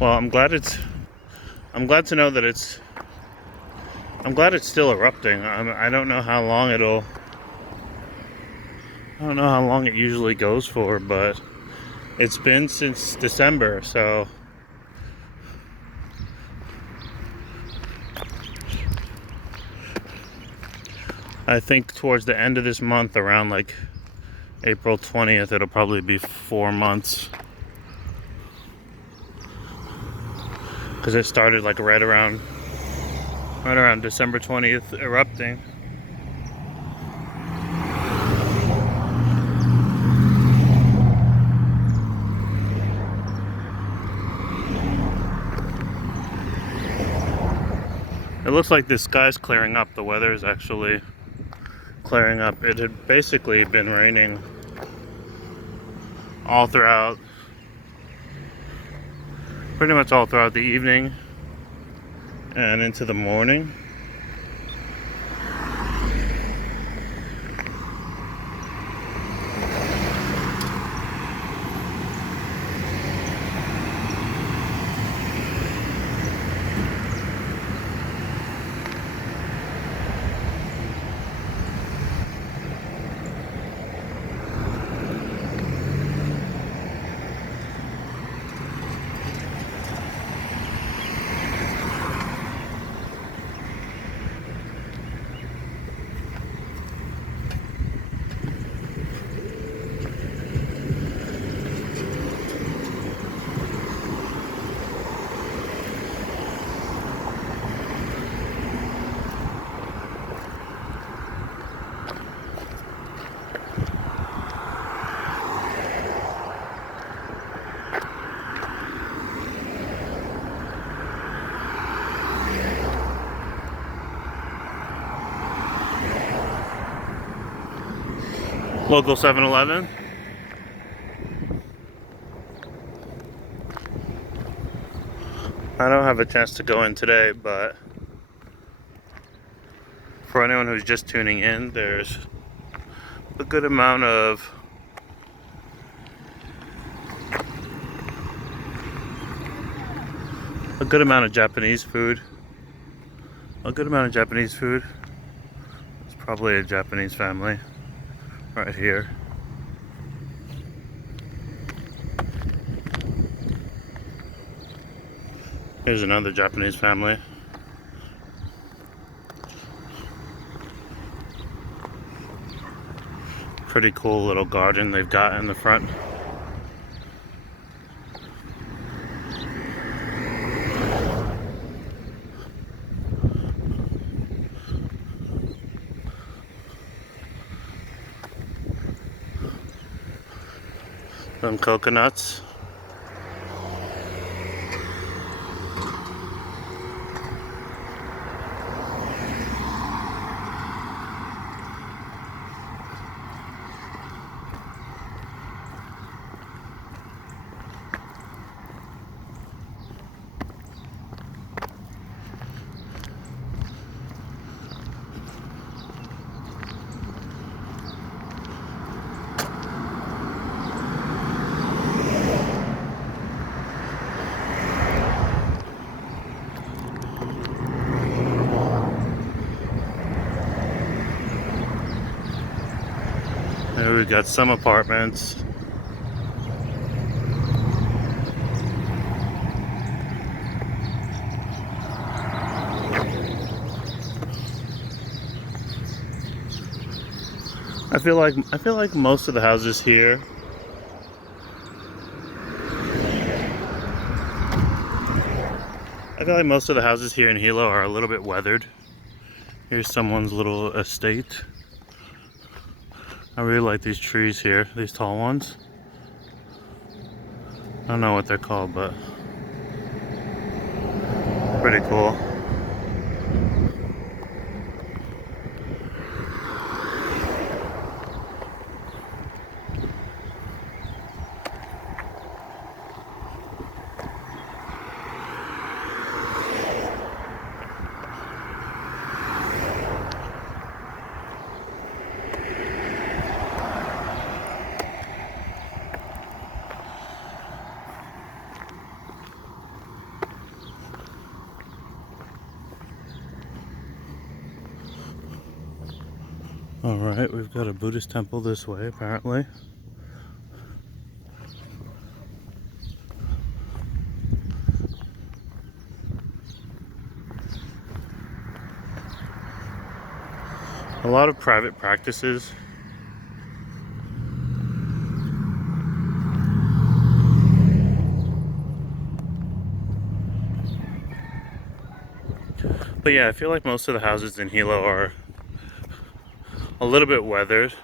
Well, I'm glad to know that I'm glad it's still erupting. I don't know how long I don't know how long it usually goes for, but it's been since December, so I think towards the end of this month, around like April 20th, it'll probably be 4 months. Because it started like right around December 20th erupting. It looks like the sky's clearing up. The weather is actually clearing up. It had basically been raining pretty much all throughout the evening and into the morning. Local 7-Eleven. I don't have a chance to go in today, but for anyone who's just tuning in, there's a good amount of Japanese food. A good amount of Japanese food. It's probably a Japanese family right here. Here's another Japanese family. Pretty cool little garden they've got in the front. Some coconuts. Here we got some apartments. I feel like most of the houses here in Hilo are a little bit weathered. Here's someone's little estate. I really like these trees here, these tall ones. I don't know what they're called, but pretty cool. Alright, we've got a Buddhist temple this way, apparently. A lot of private practices. But yeah, I feel like most of the houses in Hilo are a little bit weathered.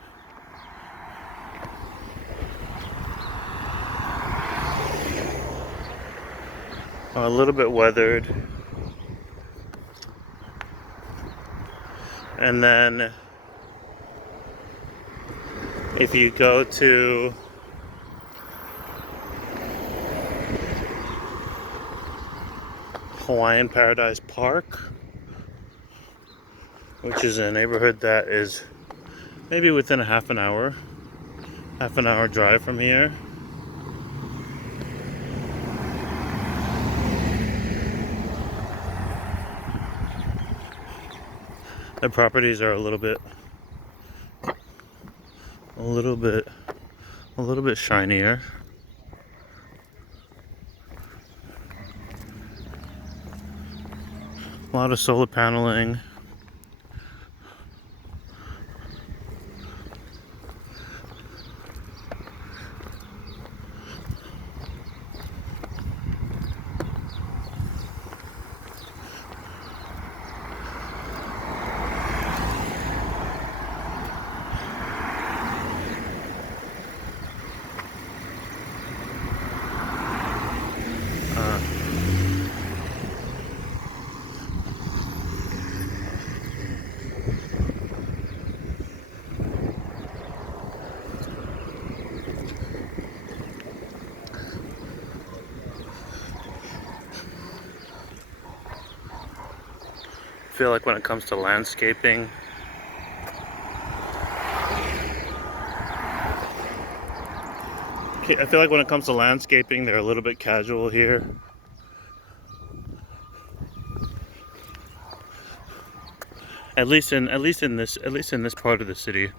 A little bit weathered. And then if you go to Hawaiian Paradise Park, which is a neighborhood that is maybe within a half an hour drive from here. The properties are a little bit shinier. A lot of solar paneling. I feel like when it comes to landscaping, they're a little bit casual here. At least in this part of the city.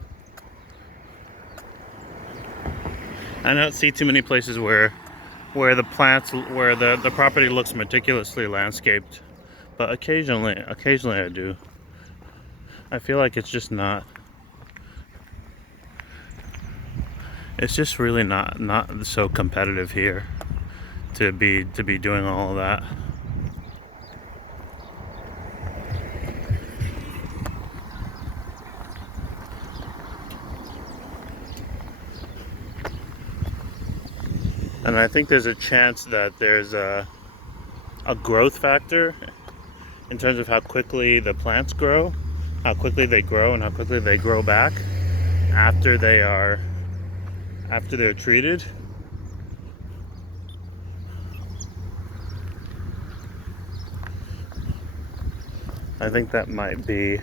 I don't see too many places where the property looks meticulously landscaped. But occasionally I do. I feel like it's just not. It's just really not so competitive here to be doing all of that. And I think there's a chance that there's a growth factor in terms of how quickly the plants grow, how quickly they grow, and how quickly they grow back after they're treated. I think that might be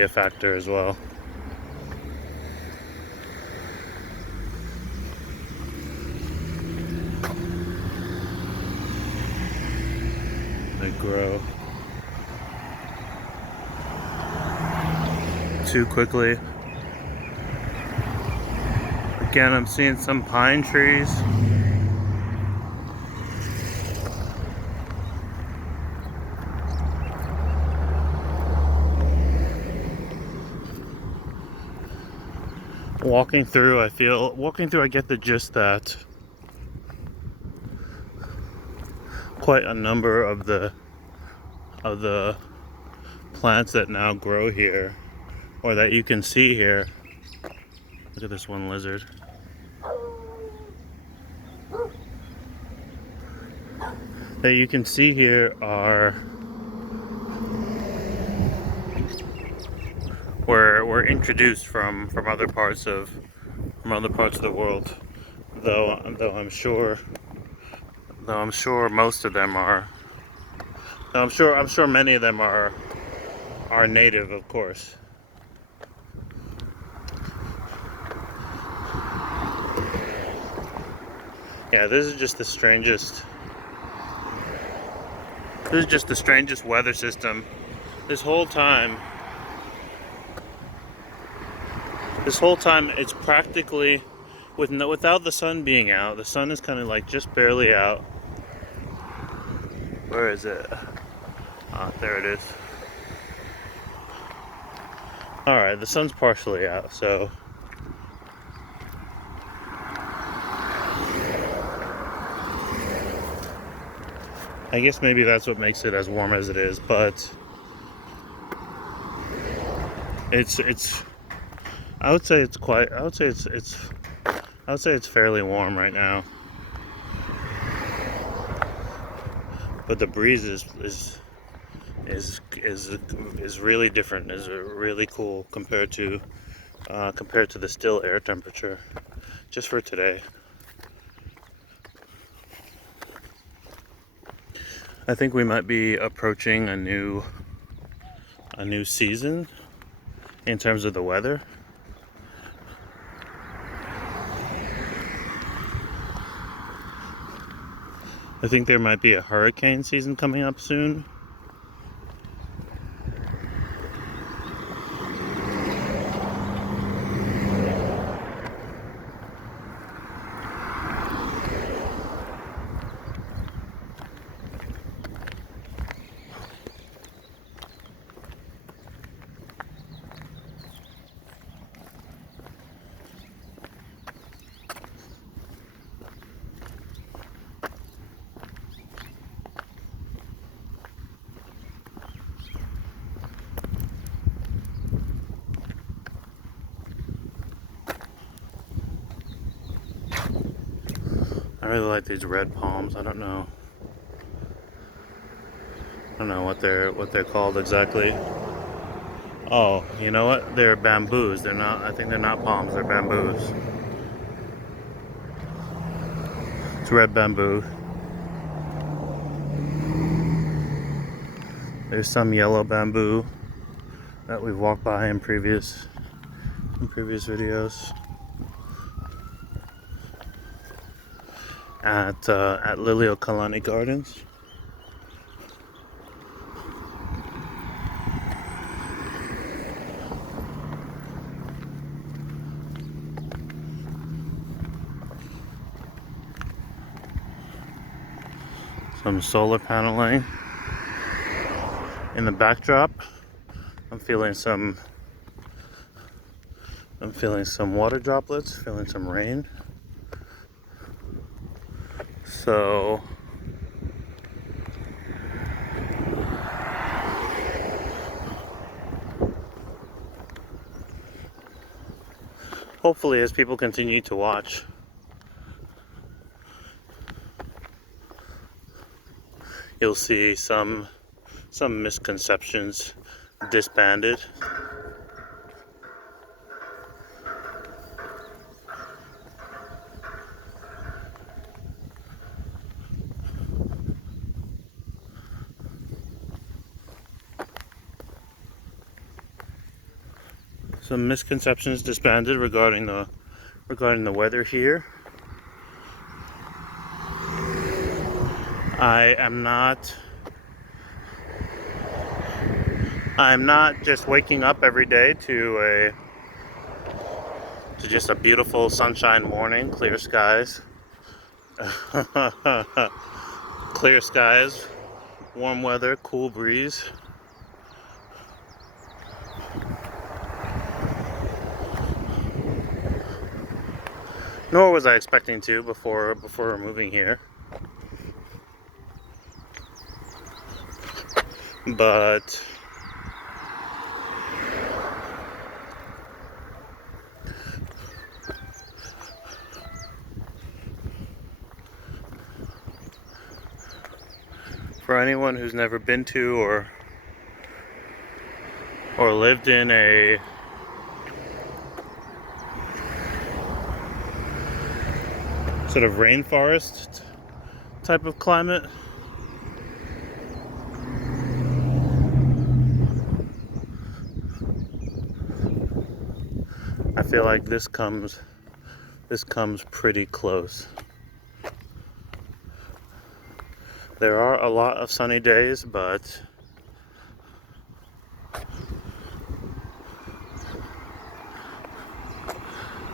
a factor as well. They grow too quickly. Again, I'm seeing some pine trees. Walking through, I get the gist that quite a number of the plants that now grow here, or that you can see here. Look at this one lizard. That you can see here were introduced from other parts of the world. Though I'm sure most of them are. I'm sure many of them are native, of course. Yeah, this is just the strangest weather system This whole time it's practically without the sun being out. The sun is kind of like just barely out. Where is it? Ah, there it is. Alright, the sun's partially out, so I guess maybe that's what makes it as warm as it is, but it's I would say it's fairly warm right now. But the breeze is really different, is really cool compared to the still air temperature just for today. I think we might be approaching a new season in terms of the weather. I think there might be a hurricane season coming up soon. I really like these red palms. I don't know what they're called exactly. Oh, you know what? They're bamboos. They're not. I think they're not palms. They're bamboos. It's red bamboo. There's some yellow bamboo that we've walked by in previous videos. At Liliuokalani Gardens. Some solar paneling in the backdrop. I'm feeling some water droplets, feeling some rain. So hopefully as people continue to watch, you'll see some misconceptions disbanded. Some misconceptions disbanded regarding the weather here. I'm not just waking up every day to just a beautiful sunshine morning, clear skies. Clear skies, warm weather, cool breeze. Nor was I expecting to before moving here. But for anyone who's never been to or lived in a sort of rainforest type of climate, I feel like this comes pretty close. There are a lot of sunny days, but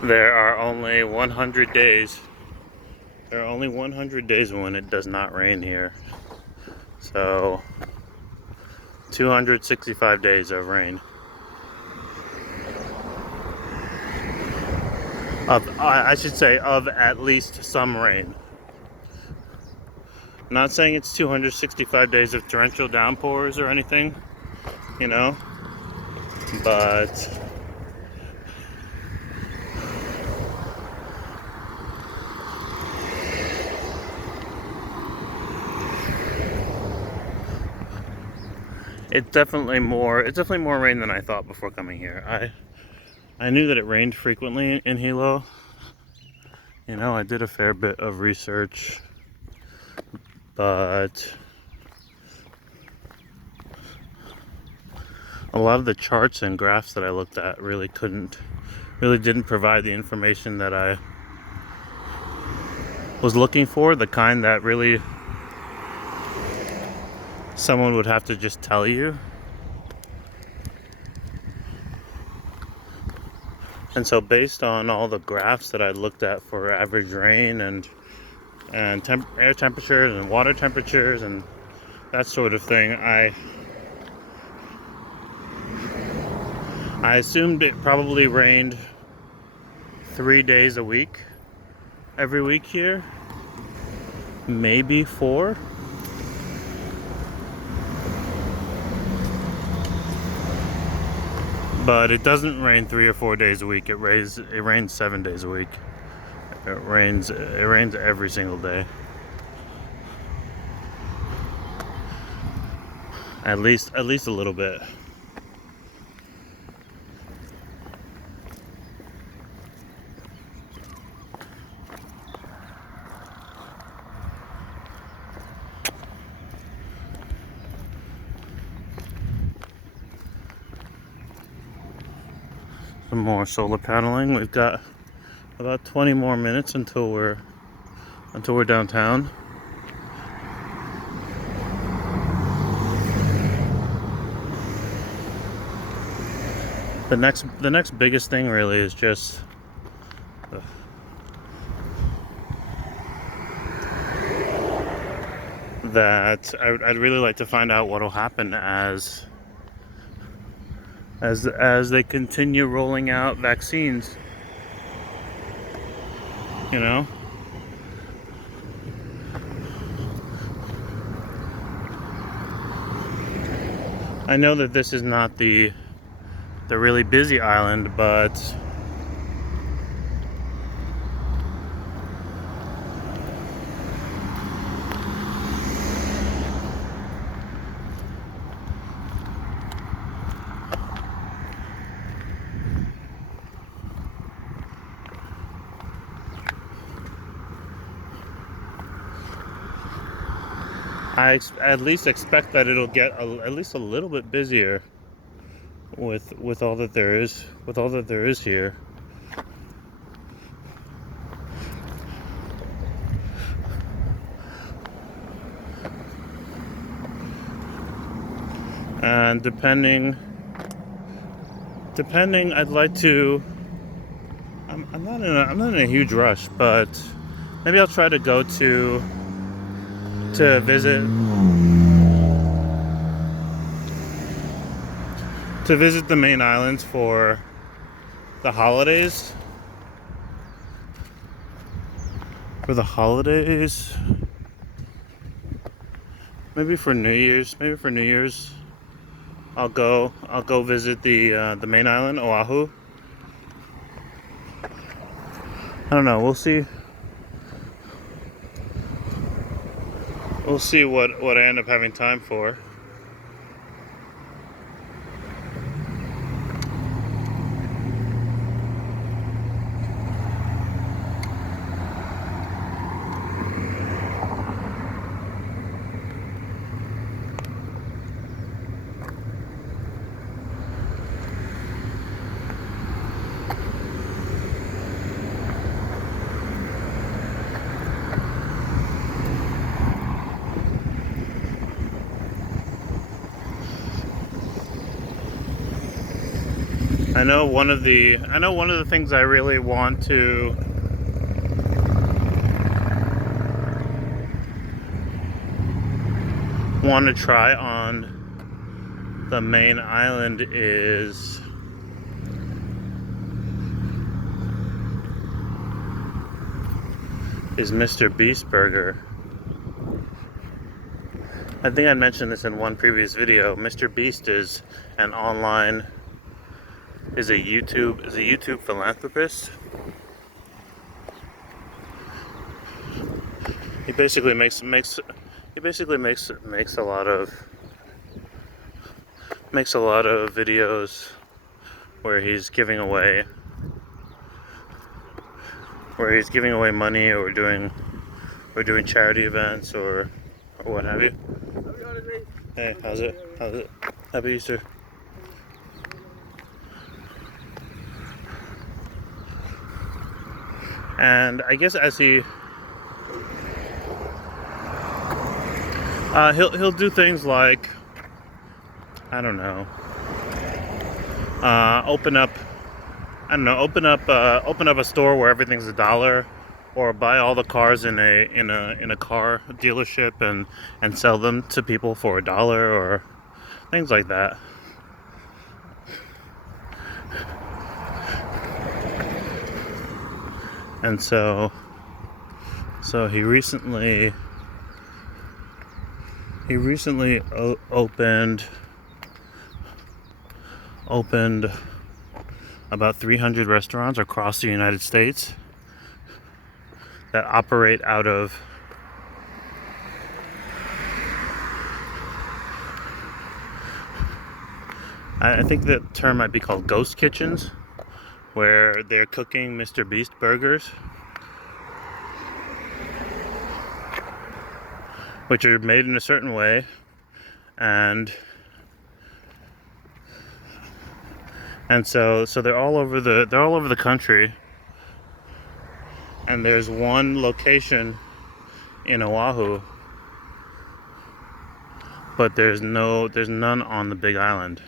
There are only 100 days. There are only 100 days when it does not rain here. So 265 days of rain. I should say of at least some rain. Not saying it's 265 days of torrential downpours or anything, you know, but it's definitely more rain than I thought before coming here. I knew that it rained frequently in Hilo. You know, I did a fair bit of research, but a lot of the charts and graphs that I looked at really didn't provide the information that I was looking for, the kind that really someone would have to just tell you. And so based on all the graphs that I looked at for average rain and air temperatures and water temperatures and that sort of thing, I assumed it probably rained 3 days a week, every week here, maybe 4. But it doesn't rain 3 or 4 days a week. It rains 7 days a week. It rains every single day. At least a little bit. Some more solar paneling. We've got about 20 more minutes until we're downtown. The next biggest thing really is just that I'd really like to find out what will happen as they continue rolling out vaccines, you know. I know that this is not the really busy island, but I at least expect that it'll get at least a little bit busier with all that there is here. And depending, I'd like to. I'm not in a huge rush, but maybe I'll try to go to visit the main islands for the holidays. Maybe for New Year's, I'll go visit the main island, Oahu. I don't know. We'll see. We'll see what I end up having time for. I know one of the things I really want to try on the main island is Mr. Beast Burger. I think I mentioned this in one previous video. Mr. Beast is a YouTube philanthropist. He basically makes a lot of videos where he's giving away money, or doing charity events, or what have you. Hey, how's it? Happy Easter. And I guess as he'll do things like, I don't know, open up a store where everything's $1, or buy all the cars in a car dealership and sell them to people for $1, or things like that. And so he recently opened about 300 restaurants across the United States that operate out of I think the term might be called ghost kitchens, where they're cooking Mr. Beast burgers, which are made in a certain way, and so they're all over the country. And there's one location in Oahu, but there's none on the Big Island.